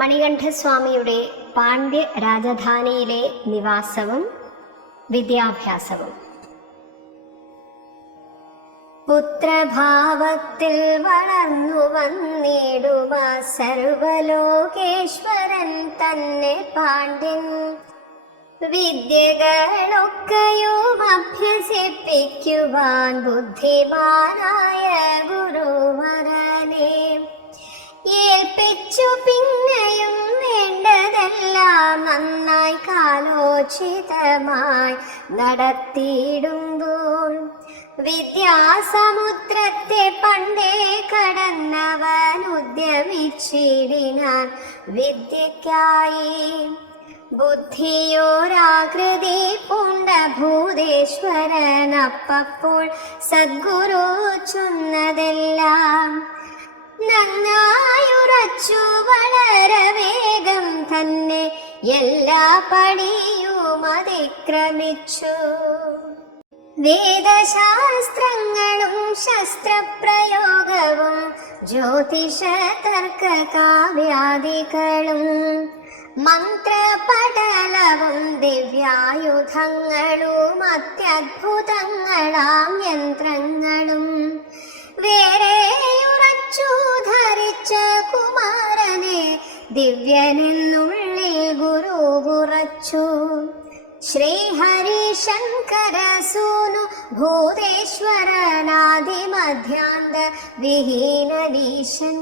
മണികണ്ഠസ്വാമിയുടെ പാണ്ഡ്യ രാജധാനിയിലെ നിവാസവും വിദ്യാഭ്യാസവും. പുത്രഭാവത്തിൽ വളർന്നു വന്നിടുക സർവലോകേശ്വരൻ തന്നെ പാണ്ഡ്യൻ. വിദ്യകളൊക്കെയും അഭ്യസിപ്പിക്കുവാൻ ബുദ്ധിമാനായ ഗുരുവരനെ. ഏൽപ്പിച്ചു പിന്നെയും വേണ്ടതെല്ലാം നന്നായി കാലോചിതമായി നടത്തിയിടുമ്പോൾ വിദ്യാസമുദ്രത്തെ പണ്ടേ കടന്നവൻ ഉദ്യമിച്ചിടിനാൻ വിദ്യക്കായി ബുദ്ധിയോരാകൃതി പൂണ്ട ഭൂതേശ്വരനപ്പപ്പോൾ സദ്ഗുരു ചൊന്നതെല്ലാം നന്നായുറച്ചു വളരെ വേഗം തന്നെ എല്ലാ പണിയും അതിക്രമിച്ചു. വേദശാസ്ത്രങ്ങളും ശസ്ത്രപ്രയോഗവും ജ്യോതിഷ തർക്ക കാവ്യാദികളും മന്ത്രപടലവും ദിവ്യായുധങ്ങളും അത്യത്ഭുതങ്ങളാം യന്ത്രങ്ങളും വേറെയുറച്ചു ധരിച്ച കുമാരനെ ദിവ്യനെന്നുള്ളിൽ ഗുരു ഉറച്ചു ശ്രീഹരിശങ്കര സൂനു ഭൂതേശ്വരനാദിമധ്യാന്ത വിഹീനദീശൻ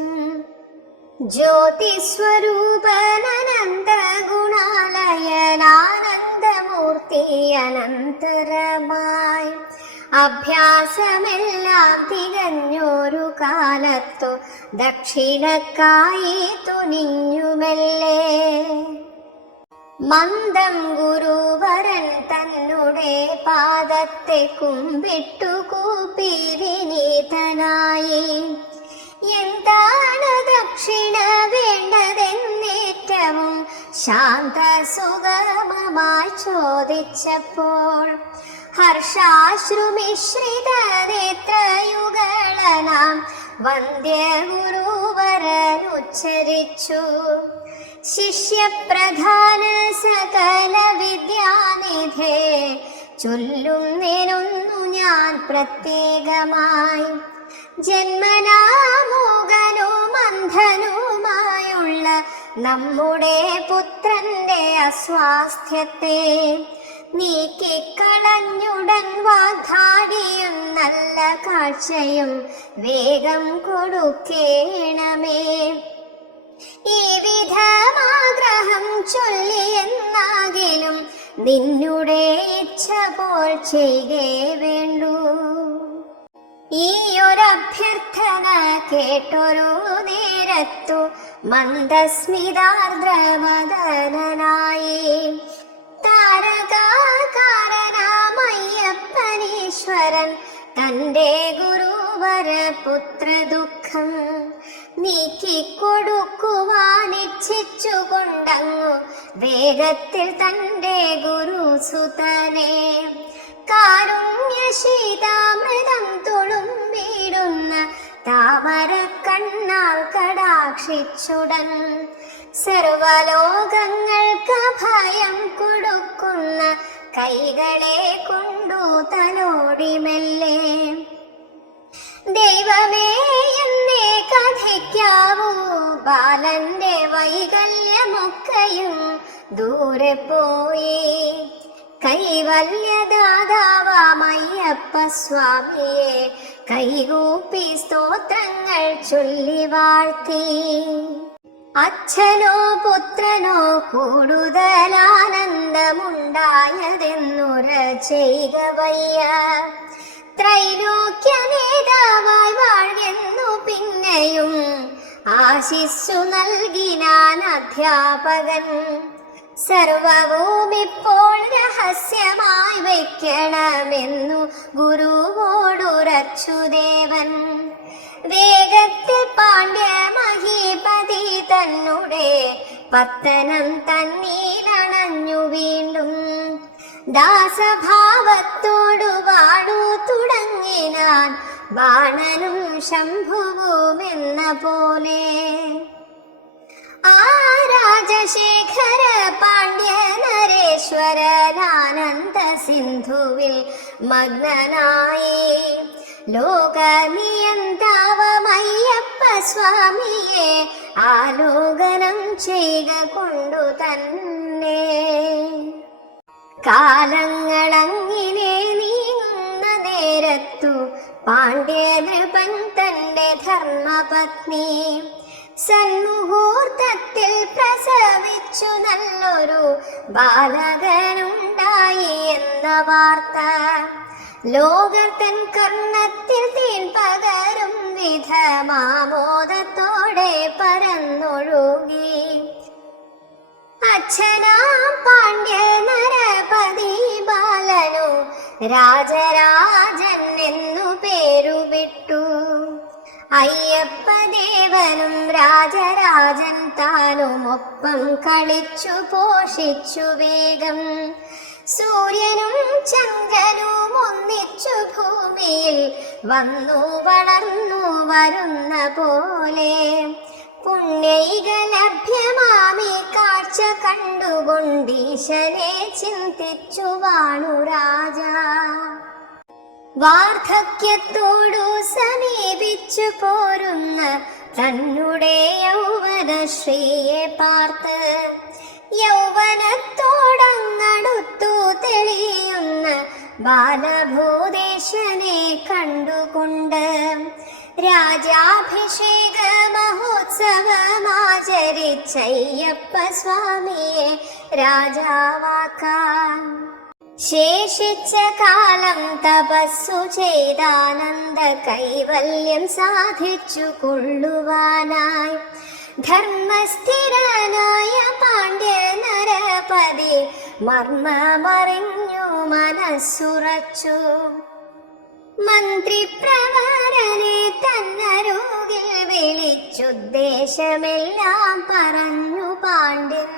ജ്യോതിസ്വരൂപനന്ദ ഗുണാലയനാനന്ദമൂർത്തി അനന്തരമായി. അഭ്യാസമെല്ലാം തികഞ്ഞൊരു കാലത്തു ദക്ഷിണക്കായി തുനിഞ്ഞുമെല്ലേ മന്ദം ഗുരുവരൻ തന്നുടെ പാദത്തെ കുമ്പിട്ടു കൂപ്പി വിനീതനായി എന്താണ് ദക്ഷിണ വേണ്ടതെന്നേറ്റവും ശാന്ത സുഗമമായി ചോദിച്ചപ്പോൾ ഹർഷാശ്രുമിശ്രിത നേത്രയുഗളനാം വന്ധ്യഗുരുവരൻ ഉച്ചരിച്ചു ശിഷ്യപ്രധാന സകല വിദ്യാനിധേ ചൊല്ലുന്നതിനൊന്നു ഞാൻ പ്രത്യേകമായി. ജന്മനാമൂകനും അന്ധനുമായുള്ള നമ്മുടെ പുത്രന്റെ അസ്വാസ്ഥ്യത്തെ നീക്കിക്കളഞ്ഞുടൻ വാഗ്ദാടിയും നല്ല കാഴ്ചയും വേഗം കൊടുക്കേണമേ. ഈ വിധമാഗ്രഹം ചൊല്ലിയെന്നാകിലും നിന്നുടെ ഇച്ഛ പോൽ ചെയ്തേ വേണ്ടൂ. ഈ ഒരു അഭ്യർത്ഥന കേട്ടൊരു നേരത്തു മന്ദസ്മിതാർദ്രമദനായി താരകാകാരനാമയ്യപ്പനീശ്വരൻ തന്റെ ഗുരുവര പുത്ര ദുഃഖം നീക്കിക്കൊടുക്കുവാനിച്ഛിച്ചുകൊണ്ടങ്ങു വേഗത്തിൽ തന്റെ ഗുരു സുതനെ കാരുണ്യശീതാമൃതം തുളുമ്പിടുന്ന താമര കണ്ണാൽ കടാക്ഷിച്ചുടൻ സർവലോകങ്ങൾക്ക് ഭയം കൊടുക്കുന്ന കൈകളെ കൊണ്ടു തലോടി മെല്ലെ. ദൈവമേ എന്നേ കഥയ്ക്കാവൂ. ബാലന്റെ വൈകല്യമൊക്കെയും ദൂരെ പോയി. കൈവല്യദാതാവാമയ്യപ്പ സ്വാമിയെ കൈകൂപ്പി സ്തോത്രങ്ങൾ ചൊല്ലി വാഴ്ത്തി. അച്ഛനോ പുത്രനോ കൂടുതലാനന്ദമുണ്ടായതെന്നുര ചെയ്യുക വയ്യ. ത്രൈലോക്യ നേതാവായി പിന്നെയും ആശിസ്സു നൽകിനാൻ അധ്യാപകൻ. സർവവും ഇപ്പോൾ രഹസ്യമായി വയ്ക്കണമെന്നു ഗുരുവോടുറച്ചു ദേവൻ. വേഗത്തിൽ പാണ്ഡ്യ മഹീപതി തന്നെ പത്തനം തന്നീലണഞ്ഞു വീണ്ടും. ദാസഭാവത്തോടു വാടു തുടങ്ങിനാൻ ബാണനും ശംഭുവും എന്ന പോലെ ആ രാജശേഖര പാണ്ഡ്യ നരേശ്വരനാനന്ദ സിന്ധുവിൽ മഗ്നനായി. ലോകനിയന്താവമയ്യപ്പ സ്വാമിയെ ആലോകനം ചെയ്യുക കൊണ്ടു തന്നെ. കാലങ്ങളങ്ങിനെ നീങ്ങുന്ന നേരത്തു പാണ്ഡ്യനൃപൻ തന്റെ ധർമ്മപത്നി സന്മുഹൂർത്തത്തിൽ പ്രസവിച്ചു നല്ലൊരു ബാലകനുണ്ടായി എന്ന വാർത്ത. ലോകത്തൻ കർണത്തിൽ തീൻ പകരും വിധമാമോദത്തോടെ പരന്നൊഴുകി. അച്ഛനാം പാണ്ഡ്യ നരപതി ബാലനു രാജരാജൻ എന്നു പേരു വിട്ടു അയ്യപ്പ ദേവനും രാജരാജൻ താനും ഒപ്പം കളിച്ചു പോഷിച്ചു വേഗം. സൂര്യനും ചന്ദ്രനും ഒന്നിച്ചു ഭൂമിയിൽ വന്നു വളർന്നു വരുന്ന പോലെ. പുണ്യൈക ലഭ്യമാമി കാഴ്ച കണ്ടുകൊണ്ടീശനെ ചിന്തിച്ചു വാണു രാജ. വാർദ്ധക്യത്തോടു സമീപിച്ചു പോരുന്ന തന്നുടേ യൗവന ശ്രീയെ പാർത്ത് യൗവനത്തോടങ്ങടുത്തു തെളിയുന്ന ബാലഭൂതേശനെ കണ്ടുകൊണ്ട് രാജാഭിഷേക മഹോത്സവമാചരിച്ചയ്യപ്പ സ്വാമിയെ രാജാവാക്കാൻ ശേഷിച്ച കാലം തപസ്സു ചെയ്താനന്ദ കൈവല്യം സാധിച്ചു കൊള്ളുവാനായി. ധർമ്മസ്ഥിരനായ പാണ്ഡ്യ നരപതി മർമ്മമറിഞ്ഞു മനസ്സുറച്ചു. മന്ത്രിപ്രവരനെ തന്നരോഗിൽ വിളിച്ചുദ്ദേശമെല്ലാം പറഞ്ഞു പാണ്ഡ്യൻ.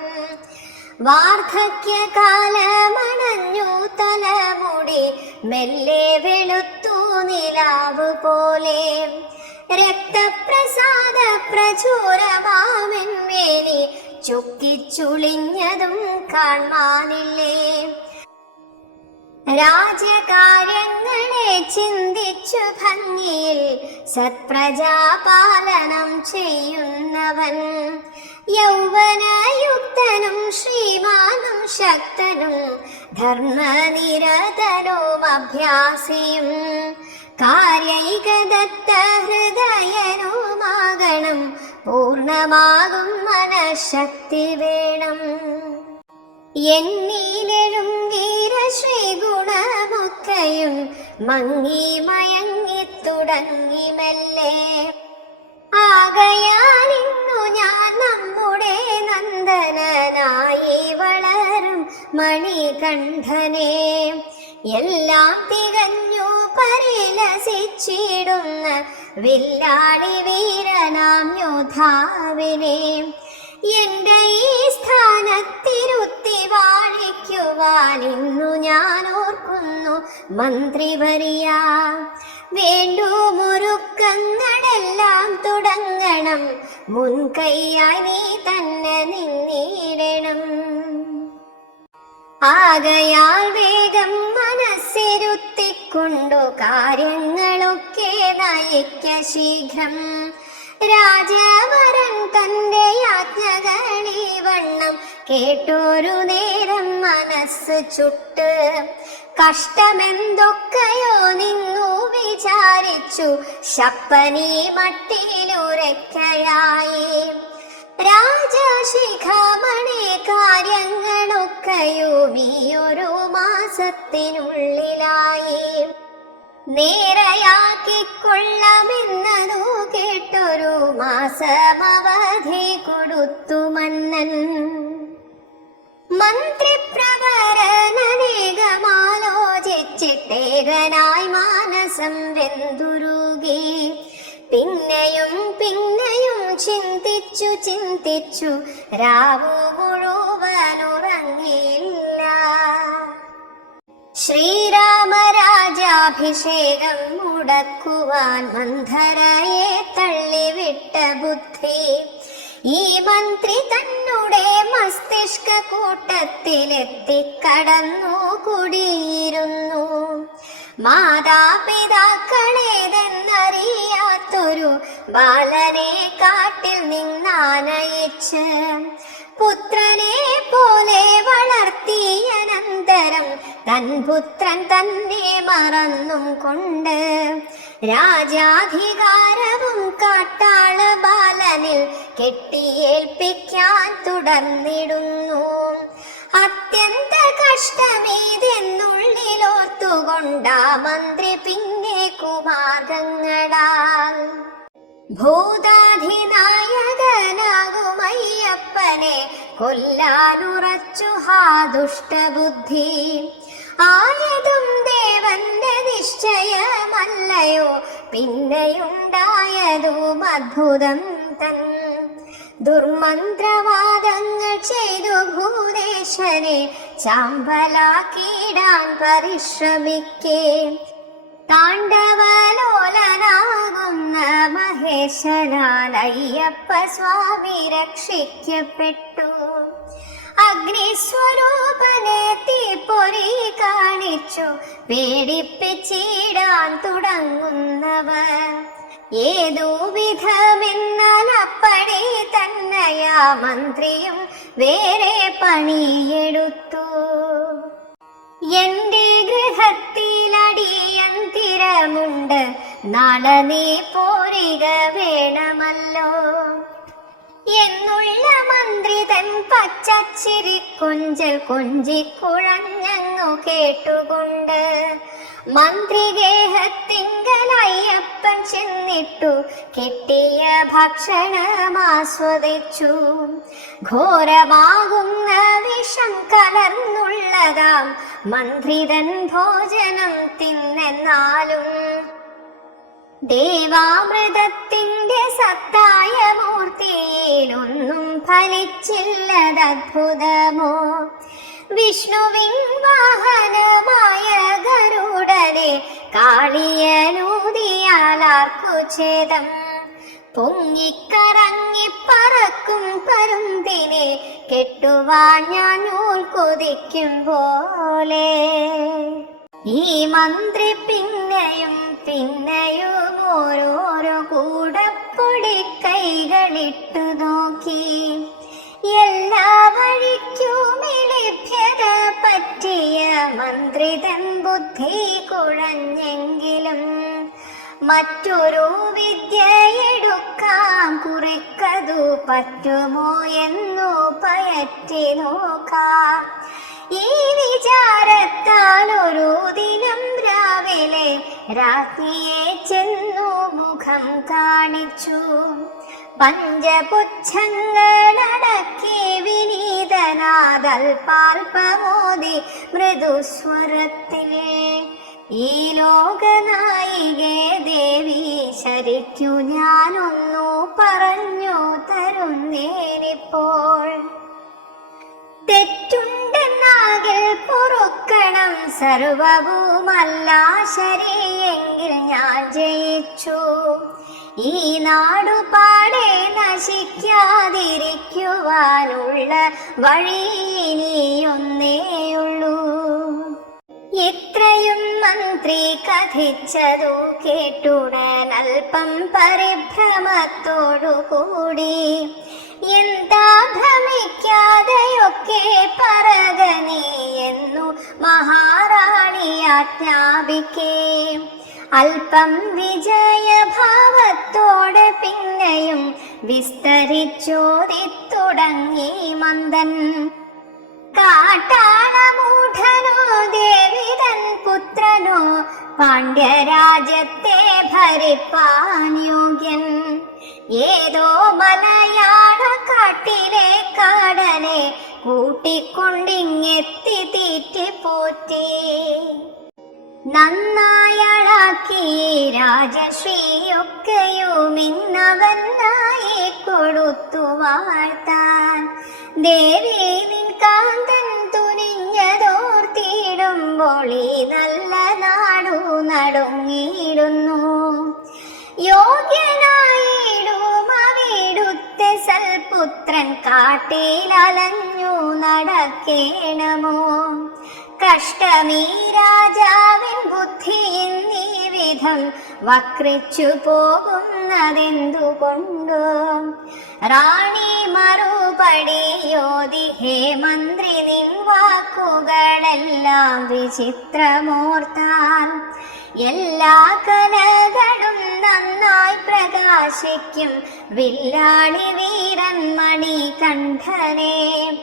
വാർദ്ധക്യകാലമണഞ്ഞു തലമുടി മെല്ലെ വെളുത്തു നിലാവ് പോലെ രക്തപ്രസാദ പ്രചുരമാമെന്മേനി ചുക്കിച്ചുളിഞ്ഞതും കാണാനില്ലേ. രാജ്യകാര്യങ്ങളെ ചിന്തിച്ചു ഭംഗിയിൽ സത്പ്രജാപാലനം ചെയ്യുന്നവൻ. യൗവനയുക്തനും ശ്രീമാനും ശക്തനും ധർമ്മനിരതനും അഭ്യാസിയും കാര്യൈകദത്ത ഹൃദയനുമാകണം പൂർണമാകും മനഃശക്തി വേണം. എന്നിലെഴും വീരശ്രീ ഗുണമൊക്കെയും മങ്ങി മയങ്ങി തുടങ്ങി മെല്ലെ. ആകയാൽ ഇന്നു ഞാൻ നമ്മുടെ നന്ദനായി വളരും മണികണ്ഠനെ. എല്ലാം തികഞ്ഞു പരിലസിച്ചിടുന്ന വില്ലാടി വീരനാം യോധാവിനെ എന്റെ ഈ സ്ഥാനത്തിരുത്തി വാഴിക്കുവാനിന്നു ഞാൻ ഓർക്കുന്നു മന്ത്രിവരിയ. വേണ്ടു മുറുക്കങ്ങളെല്ലാം തുടങ്ങണം. മുൻകൈയായി നീ തന്നെ നിന്നിടണം. ആകയാൽ വേഗം മനസ്സിരുത്തിക്കൊണ്ടു കാര്യങ്ങളൊക്കെ നയിക്ക ശീഘ്രം. രാജവരൻ തന്റെ യാജ്ഞകളി വണ്ണം കേട്ടൊരു നേരം മനസ്സ് ചുട്ട്. കഷ്ടമെന്തൊക്കെയോ നിന്നു വിചാരിച്ചു. ശപ്പനി മട്ടിലുരക്കയായി രാജശിഖാമണി കാര്യങ്ങളൊക്കെയും ഒരു മാസത്തിനുള്ളിലായി. നേരയാക്കിക്കൊള്ളമെന്നതു കേട്ടൊരു മാസമവധി കൊടുത്തു മന്നൻ. മന്ത്രിപ്രവരനേകമാലോചിച്ചിട്ടേകനായി മാനസം വെന്തുരുകി. പിന്നെയും പിന്നെയും ചിന്തിച്ചു ചിന്തിച്ചു രാവു മുഴുവനുറങ്ങിയില്ല. ശ്രീരാമരാജാഭിഷേകം മുടക്കുവാൻ മന്ധരയെ തള്ളിവിട്ട ബുദ്ധി. ഈ മന്ത്രി തന്നെ മസ്തിഷ്ക കൂട്ടത്തിലെത്തിക്കടന്നു കുടിയിരുന്നു. മാതാപിതാക്കളേതെന്നറിയാത്തൊരു ബാലനെ കാട്ടിൽ നിന്നാനയിച്ച് പുത്രനെ പോലെ വളർത്തിയനന്തരം തൻ പുത്രൻ തന്നെ മറന്നും കൊണ്ട് രാജാധികാരവും കാട്ടാള ബാലനിൽ കെട്ടിയേൽപ്പിക്കാൻ തുടർന്നിടുന്നു. അത്യന്ത കഷ്ടമേതെന്നുള്ളിൽ ഓർത്തുകൊണ്ടാ മന്ത്രി പിന്നെ കുമാർഗങ്ങളാൽ. ഭൂതാധിനായകനാകുമയ്യപ്പനെ കൊല്ലാനുറച്ചു ഹാ ദുഷ്ടബുദ്ധി ആയതും ദേവന്റെ നിശ്ചയമല്ലയോ? പിന്നെയുണ്ടായതും അദ്ഭുതം തൻ. ദുർമന്ത്രവാദങ്ങൾ ചെയ്തു ഭൂതേശ്വരെ ചാമ്പലാക്കിടാൻ പരിശ്രമിക്കേ. താണ്ഡവലോലനാകുന്ന മഹേശനാൽ അയ്യപ്പ സ്വാമി രക്ഷിക്കപ്പെട്ടു. അഗ്നിസ്വരൂപനെ തീപ്പൊരി കാണിച്ചു. പേടിപ്പിച്ചിടാൻ തുടങ്ങുന്നവർ ഏതോ വിധമെന്നാൽ അപ്പടി തന്നയാ മന്ത്രിയും വേറെ പണിയെടുത്തു. എന്റെ ഗൃഹത്തിലടിയന്തിരമുണ്ട് നാളെ നീ പോരിക വേണമല്ലോ. എന്നുള്ള മന്ത്രി തൻ പച്ചച്ചിരി കൊഞ്ചൽ കുഴഞ്ഞു കേട്ടുകൊണ്ട് മന്ത്രി ഗേഹത്തിങ്കലയ്യപ്പൻ ചെന്നിട്ടു കിട്ടിയ ഭക്ഷണം ആസ്വദിച്ചു. ഘോരമാകുന്ന വിഷം കലർന്നുള്ളതാം മന്ത്രിതൻ ഭോജനം തിന്നെന്നാലും ദേവാമൃതത്തിന്റെ സത്തായ മൂർത്തിയിലൊന്നും ഫലിച്ചില്ലതദ്ഭുതമോ വിഷ്ണുവിൻ വാഹനമായ ഗരുഡനെ കാളിയനൂതിയാലാർക്കു ഛേദം. പൊങ്ങിക്കറങ്ങിപ്പറക്കും പരുന്തിനെ കെട്ടുവാൻ ഞാൻ നൂൽ കൊതിക്കും പോലെ. ഈ മന്ത്രി പിന്നെയും പിന്നെയും ഓരോരോ കൂടപ്പൊടി കൈകളിട്ടു നോക്കി. എല്ലാ വഴിക്കും ലഭ്യത പറ്റിയ മന്ത്രിതൻ ബുദ്ധി കുഴഞ്ഞെങ്കിലും മറ്റൊരു വിദ്യയെടുക്കാം കുറിക്കതു പറ്റുമോ എന്നു പയറ്റി നോക്കാം. ഈ വിചാരത്താൽ ഒരു ദിനം രാവിലെ രാത്രിയെ ചെന്നു മുഖം കാണിച്ചു. പഞ്ചപുച്ഛങ്ങളടക്കി വിനീതനാദൽപാൽപമോദി മൃദുസ്വരത്തിൽ. ഈ ലോകനായികേ ദേവി ശരിക്കു ഞാനൊന്നു പറഞ്ഞു തരുന്നേനിപ്പോൾ. തെറ്റുണ്ടെന്നാകിൽ പൊറുക്കണം സർവവുമല്ലാ ശരിയെങ്കിൽ ഞാൻ ജയിച്ചു. ഈ നാടു നാടുപാടെ നശിക്കാതിരിക്കുവാനുള്ള വഴി ഇനിയൊന്നേയുള്ളൂ ഇത്രയും മന്ത്രി കഥിച്ചതു കേട്ടുടൻ അല്പം പരിഭ്രമത്തോടു കൂടി എന്താ ഭ്രമിക്കാതെയൊക്കെ പറകനീ എന്നു അല്പം വിജയഭാവത്തോടെ പിന്നെയും വിസ്തരിച്ചോതിത്തുടങ്ങി മന്ദൻ. കാട്ടാളമൂഢനോ ദേവിതൻ പുത്രനോ പാണ്ഡ്യരാജ്യത്തെ ഭരിപ്പാൻ യോഗ്യൻ. ഏതോ മലയാള കാട്ടിലെ കാടനെ കൂട്ടിക്കൊണ്ടിങ്ങെത്തി തീറ്റി പോറ്റി. നന്നായളാക്കി രാജശ്രീയൊക്കെയും ഇന്നവനായി കൊടുത്തു വാഴ്ത്താൻ. ദേവി നിൻ കാന്തൻ തുനിഞ്ഞതോർത്തിയിടുമ്പോൾ ഈ നല്ല നാടു നടുങ്ങിയിടുന്നു. യോഗ്യനായിടും അവിടുത്തെ അലഞ്ഞു പുത്രൻ കാട്ടിലലഞ്ഞു നടക്കേണമോ? കഷ്ടമീ രാജാവിൻ ബുദ്ധി എന്നീ വിധം വക്രിച്ചു പോകുന്നതെന്തുകൊണ്ടു? റാണി മറുപടിയോതി ഹേ മന്ത്രി നിൻ വാക്കുകളെല്ലാം വിചിത്രമോർത്താൽ എല്ലാ കലകളും നന്നായി പ്രകാശിക്കും. വില്ലാളി വീരൻ മണി കണ്ഠനെ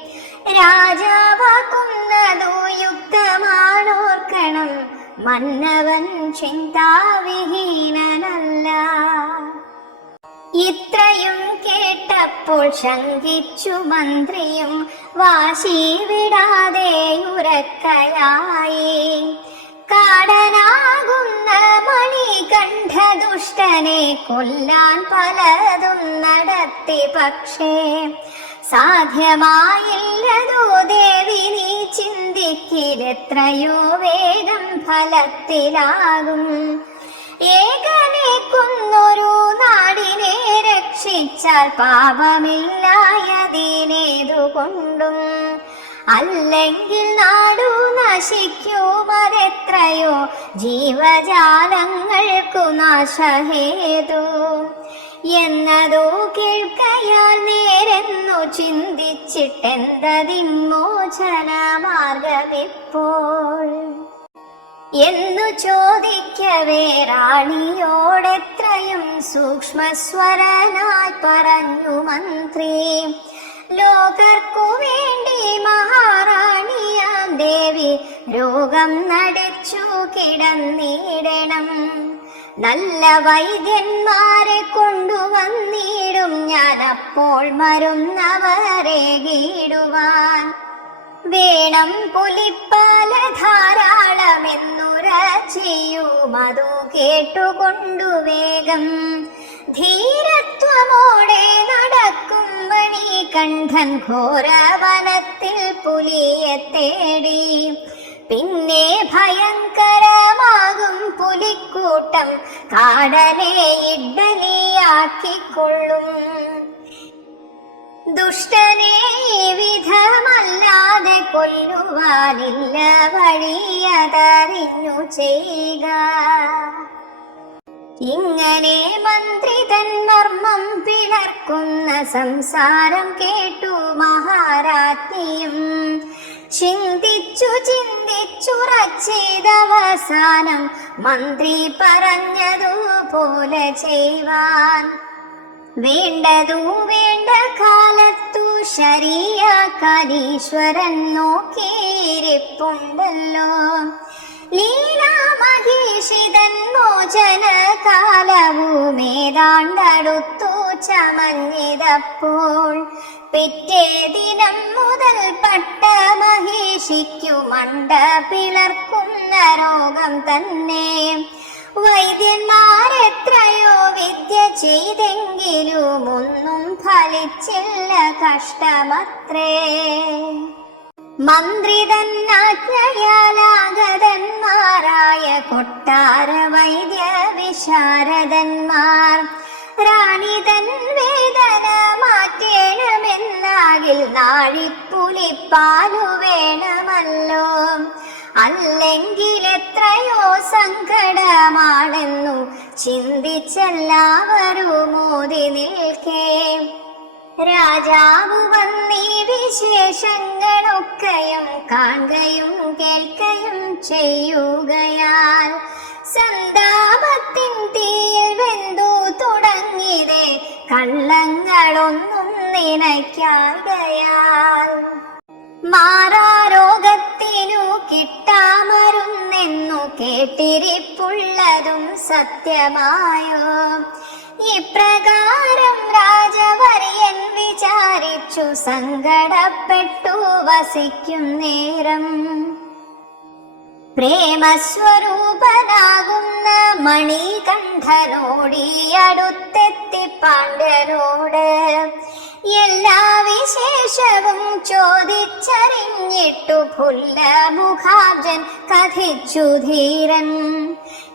രാജാവാക്കുന്നതു യുക്തമാണോർക്കണം. മന്നവൻ ചിന്താവിഹീനനല്ല. ഇത്രയും കേട്ടപ്പോൾ ശങ്കിച്ചു മന്ത്രിയും വാശി വിടാതെ ഉറക്കയായി കാടനാകുന്ന മണികണ്ഠ ദുഷ്ടനെ കൊല്ലാൻ പലതും നടത്തി. പക്ഷേ സാധ്യമായില്ലതോ ദേവി നീ ചിന്തിക്കിലെത്രയോ വേഗം ഫലത്തിലാകും. ഏകനെ കൊന്നൊരു നാടിനെ രക്ഷിച്ചാൽ പാപമില്ലായതിനേതുകൊണ്ടും അല്ലെങ്കിൽ നാടു നശിക്കുമതെത്രയോ ജീവജാലങ്ങൾക്കു നാശഹേതു. എന്നതോ കേൾക്കയാൽ നേരെന്നു ചിന്തിച്ചിട്ടെന്തതിമോചന മാർഗമിപ്പോൾ എന്നു ചോദിക്കവേ റാണിയോടെത്രയും സൂക്ഷ്മസ്വരനായി പറഞ്ഞു മന്ത്രി. ലോകർക്കു വേണ്ടി മഹാറാണിയാം ദേവി. രോഗം നടിച്ചു കിടന്നിടണം. നല്ല വൈദ്യന്മാരെ കൊണ്ടുവന്നിടും. ഞാൻ അപ്പോൾ മരുന്നവരെ വീടുവാൻ. വേണം പുലിപ്പാല ധാരാളമെന്നുര ചെയ്യും. അതു കേട്ടുകൊണ്ടു വേഗം. ധീരത്വമോടെ നടക്കും മണി കണ്ഠൻ ഘോരവനത്തിൽ പുലിയെ തേടി. പിന്നെ ഭയങ്കരമാകും പുലിക്കൂട്ടം കാടനെ ഇഡലിയാക്കിക്കൊള്ളും ദുഷ്ടനെ വിധമല്ലാതെ കൊല്ലുവാനില്ല വഴിയതറിഞ്ഞു ചെയ്യുക. ഇങ്ങനെ മന്ത്രി തൻ മർമ്മം പിളർക്കുന്ന സംസാരം കേട്ടു മഹാരാജ്ഞിയും. ചിന്തിച്ചു ചിന്തിച്ചുറച്ചിതവസാനം മന്ത്രി പറഞ്ഞതുപോലെ ചെയ്യുവാൻ. വേണ്ടതു വേണ്ട കാലത്തു ശരിയാക്കാൻ ഈശ്വരൻ നോക്കിയിരിപ്പുണ്ടല്ലോ. ലീലാമഹീഷിതൻ മോചന കാലവുമേതാണ്ടടുത്തു ചമഞ്ഞിതപ്പോൾ. പിറ്റേ ദിനം മുതൽ പട്ട മഹീഷിക്കു മണ്ട പിളർക്കുന്ന രോഗം തന്നെ. വൈദ്യന്മാരെത്രയോ വിദ്യ ചെയ്തെങ്കിലും ഒന്നും ഫലിച്ചില്ല കഷ്ടമത്രേ. മന്ത്രി തന്നാജ്ഞയാലാഗതന്മാരായ കൊട്ടാര വൈദ്യ വിശാരദന്മാർ റാണി തൻ വേദന മാറ്റേണമെന്നാകിൽ നാഴിപ്പുലിപ്പാലു വേണമല്ലോ. അല്ലെങ്കിൽ എത്രയോ സങ്കടമാണെന്നു ചിന്തിച്ചെല്ലാവരും മോദി നിൽക്കേ. രാജാവ് വന്നീ വിശേഷങ്ങളൊക്കെയും കാണുകയും കേൾക്കയും ചെയ്യുകയാൽ സന്താപത്തിൻ തീയിൽ വെന്തു തുടങ്ങിയതേ കള്ളങ്ങളൊന്നും നിനയ്ക്കാകയാൽ. മാറാരോഗത്തിനു കിട്ടാമരുന്നെന്നു കേട്ടിരിപ്പുള്ളതും സത്യമായോ? ഇപ്രകാരം രാജവര്യൻ വിചാരിച്ചു സങ്കടപ്പെട്ടു വസിക്കും നേരം. പ്രേമസ്വരൂപനാകുന്ന മണികണ്ഠനോടി അടുത്തെത്തി പാണ്ഡ്യനോട് എല്ലാ വിശേഷവും ചോദിച്ചറിഞ്ഞിട്ടു പുല്ല മുഖാർജൻ കഥിച്ചു ധീരൻ.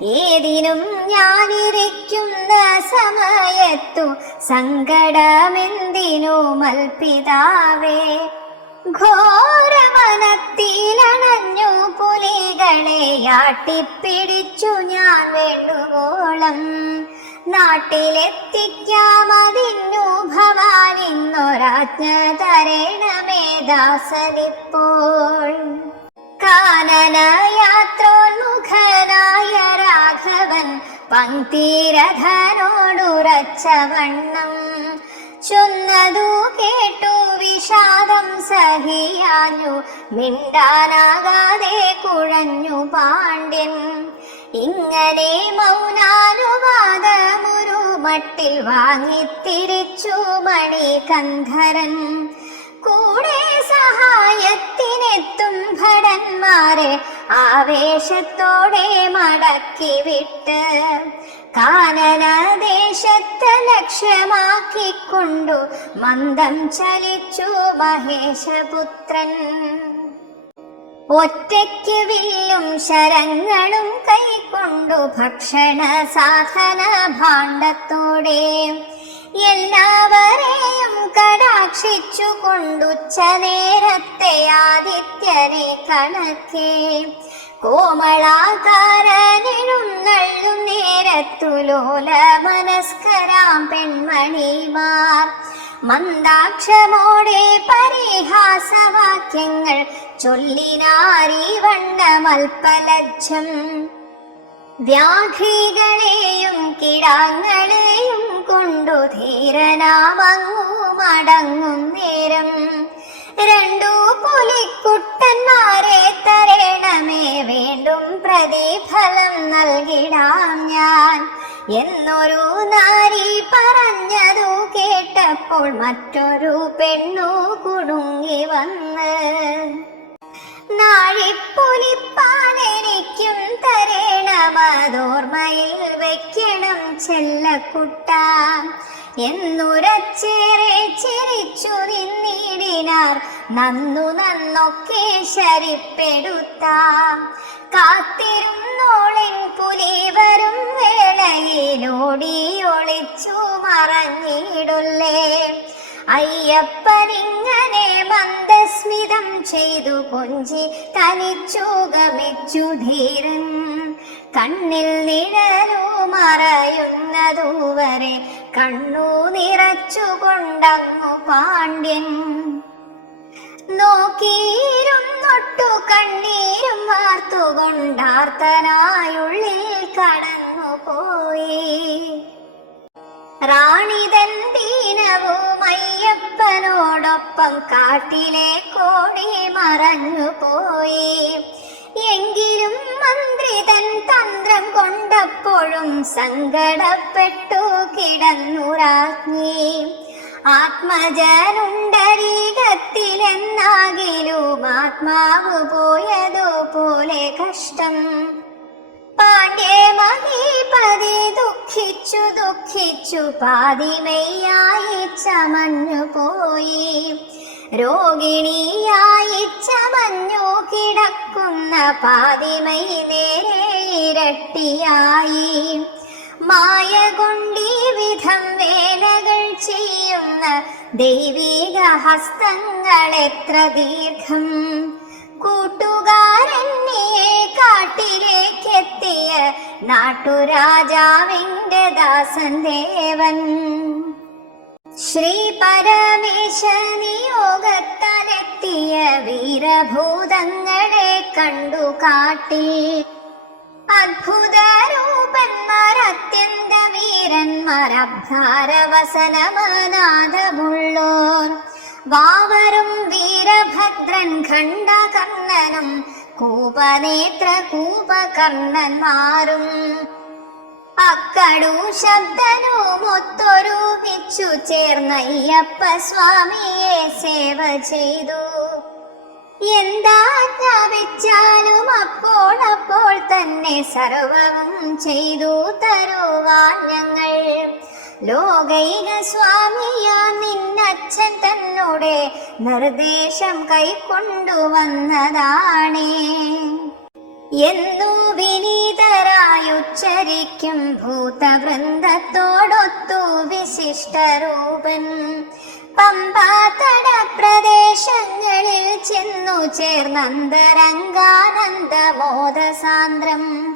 ഏതിനും ഞാനിരിക്കുന്ന സമയത്തു സങ്കടമെന്തിനു മൽപിതാവേ? ഘോരവനത്തിലണഞ്ഞു പുലികളെ ആട്ടിപ്പിടിച്ചു ഞാൻ വേണ്ടുവോളം. നാട്ടിലെത്തിക്കാമതിന്നു ഭവാനിന്നൊരാജ്ഞ തരണമേ ദാസനിപ്പോൾ കാനനയാത്രോന്മുഖനായ രാഘവൻ പങ്ക്തിരഥനോടുറച്ച വണ്ണം ചൊന്നതു കേട്ടു വിഷാദം സഹിയാഞ്ഞു മിണ്ടാനാകാതെ കുഴഞ്ഞു പാണ്ഡ്യൻ ഇങ്ങനെ മൗനാനുവാദമൊരു മട്ടിൽ വാങ്ങിത്തിരിച്ചു മണികന്ധരൻ കൂടെ സഹായത്തിനെത്തും ഭടന്മാരെ ആവേശത്തോടെ മടക്കി വിട്ട് കാനന ദേശത്ത് ലക്ഷ്യമാക്കിക്കൊണ്ടു മന്ദം ചലിച്ചു മഹേശപുത്രൻ. ഒറ്റയ്ക്ക് വില്ലും ശരങ്ങളും കൈക്കൊണ്ടു ഭക്ഷണ സാധന ഭാണ്ഡത്തോടെ. എല്ലാവരെയും കടാക്ഷിച്ചു കൊണ്ടുച്ച നേരത്തെ ആദിത്യനെ കണക്കെ. കോമളാകാരനെഴുന്നള്ളും നേരത്തു ലോല മനസ്കരാം പെൺമണിമാർ. മന്ദാക്ഷമോടെ പരിഹാസവാക്യങ്ങൾ ചൊല്ലിനാരി വണ്ണമൽപ്പലജ്ജം വ്യാഘ്രികളെയും കിടാങ്ങളെയും കൊണ്ടു ധീരനാമങ്ങു മടങ്ങും നേരം. രണ്ടു പുലിക്കുട്ടന്മാരെ തരേണമേ വീണ്ടും പ്രതിഫലം നൽകിടാം ഞാൻ. എന്നൊരു നാരി പറഞ്ഞതു കേട്ടപ്പോൾ മറ്റൊരു പെണ്ണു കുടുങ്ങി വന്ന്. നാഴിപ്പൊലിപ്പാലെനിക്കും തരേണമതോർമ്മയിൽ വെക്കണം ചെല്ലക്കുട്ട. എന്നുരച്ചേറെ ചിരിച്ചു നിന്നിടിനാർ. നന്നു നന്നൊക്കെ ശരിപ്പെടുത്താം. കാത്തിരുന്നോളിൻ പുലി വരും വേളയിലോടി ഒളിച്ചു മറഞ്ഞിടുള്ളേ അയ്യപ്പനിങ്ങനെ മന്ദസ്മിതം ചെയ്തു കൊഞ്ചി തനിച്ചു ഗമിച്ചു ധീരൻ. കണ്ണിൽ നിഴലു മറയുന്നതുവരെ കണ്ണു നിറച്ചുകൊണ്ടങ്ങു പാണ്ഡ്യൻ. നോക്കിയിരുന്നൊട്ടു കണ്ണീരും വാർത്തുകൊണ്ടാർത്തനായുള്ളിൽ കടന്നുപോയി. റാണിതൻ കാട്ടിലെ കോടി മറഞ്ഞു പോയി. എങ്കിലും മന്ത്രി തൻ തന്ത്രം കൊണ്ടപ്പോഴും സങ്കടപ്പെട്ടു കിടന്നു രാജ്ഞി ആത്മജനുണ്ടരീകത്തിലെന്നാകിലും ആത്മാവ് പോയതുപോലെ കഷ്ടം. പാണ്ഡ്യ മഹീപതി ദുഃഖിച്ചു ദുഃഖിച്ചു പാതിമയ്യായി ചമഞ്ഞു പോയി. രോഗിണിയായി ചമഞ്ഞു കിടക്കുന്ന പാതിമൈ നേരെ ഇരട്ടിയായി. മായ കൊണ്ടീ വിധം വേലകൾ ചെയ്യുന്ന ദൈവിക ഹസ്തങ്ങൾ എത്ര ദീർഘം. കൂട്ടുകാരനെയെ കാട്ടിലേക്കെത്തിയ നാട്ടുരാജാവിന്റെ ദാസൻ ദേവൻ. ശ്രീ പരമേശ നിയോഗത്താലെത്തിയ വീരഭൂതങ്ങളെ കണ്ടു കാട്ടി. അത്ഭുത രൂപന്മാർ അത്യന്ത വീരന്മാർ അഭാരവസനമനാഥമുള്ളോർ വാവരും വീരഭദ്രൻ ഖണ്ഡകർണനും കൂപനേത്ര കൂപകർണന്മാരും. അക്കടൂ ശബ്ദനും ഒത്തൊരുമിച്ചു ചേർന്നയ്യപ്പ സ്വാമിയെ സേവ ചെയ്തു. എന്താജ്ഞാപിച്ചാലും അപ്പോൾ അപ്പോൾ തന്നെ സർവവും ചെയ്തു തരുവാൻ ഞങ്ങൾ. ലോകൈക സ്വാമിയാ നിന്നച്ഛൻ തന്നോടെ നിർദ്ദേശം കൈക്കൊണ്ടുവന്നതാണേ എന്നു വിനീതരായുച്ചരിക്കും ഭൂതവൃന്ദത്തോടൊത്തു വിശിഷ്ടരൂപൻ. പമ്പാതട പ്രദേശങ്ങളിൽ ചെന്നു ചേർന്നന്തരംഗാനന്ദ മോദസാന്ദ്രം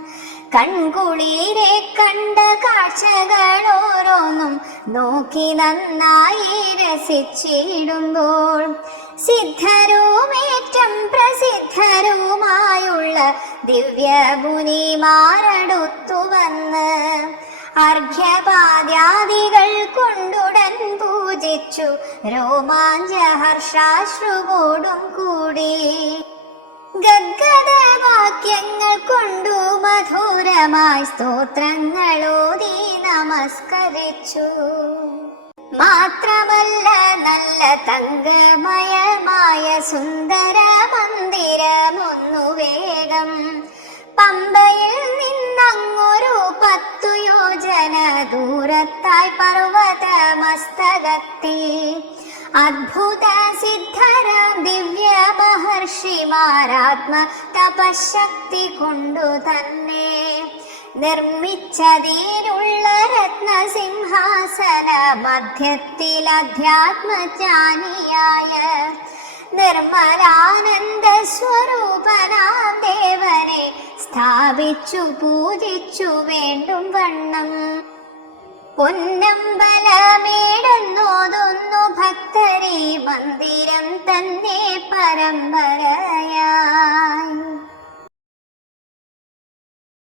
കൺകുളിരെ കണ്ട കാഴ്ചകൾ ഓരോന്നും നോക്കി നന്നായി രസിച്ചിടുമ്പോൾ സിദ്ധരുമേറ്റം പ്രസിദ്ധരുമായുള്ള ദിവ്യ മുനിമാരടുത്തു വന്ന് അർഘ്യപാദ്യാദികൾ കൊണ്ടുടൻ പൂജിച്ചു രോമാഞ്ച ഹർഷാശ്രുവോടും കൂടി. ഗദ്ഗദവാക്യങ്ങൾ കൊണ്ടു മധുരമായി സ്തോത്രങ്ങളോതി നമസ്കരിച്ചു. മാത്രമല്ല നല്ല തങ്കമയമായ സുന്ദര മന്ദിരമൊന്നു വേഗം. പമ്പയിൽ നിന്നങ്ങൊരു പത്തു യോജന ദൂരത്തായി പർവത മസ്തകത്തിൽ അദ്ഭുത സിദ്ധരാം ദിവ്യ മഹർഷിമാരാത്മ തപശക്തി കൊണ്ടു തന്നെ നിർമ്മിച്ചതിലുള്ള രത്നസിംഹാസന മധ്യത്തിൽ അധ്യാത്മജ്ഞാനിയായ നിർമ്മലാനന്ദ സ്വരൂപനാം ദേവനെ സ്ഥാപിച്ചു പൂജിച്ചു വേണ്ടും വണ്ണം. പൊന്നമ്പലമേടുന്നോതുന്നു ഭക്തരെ മന്ദിരം തന്നെ പരമ്പരയായി.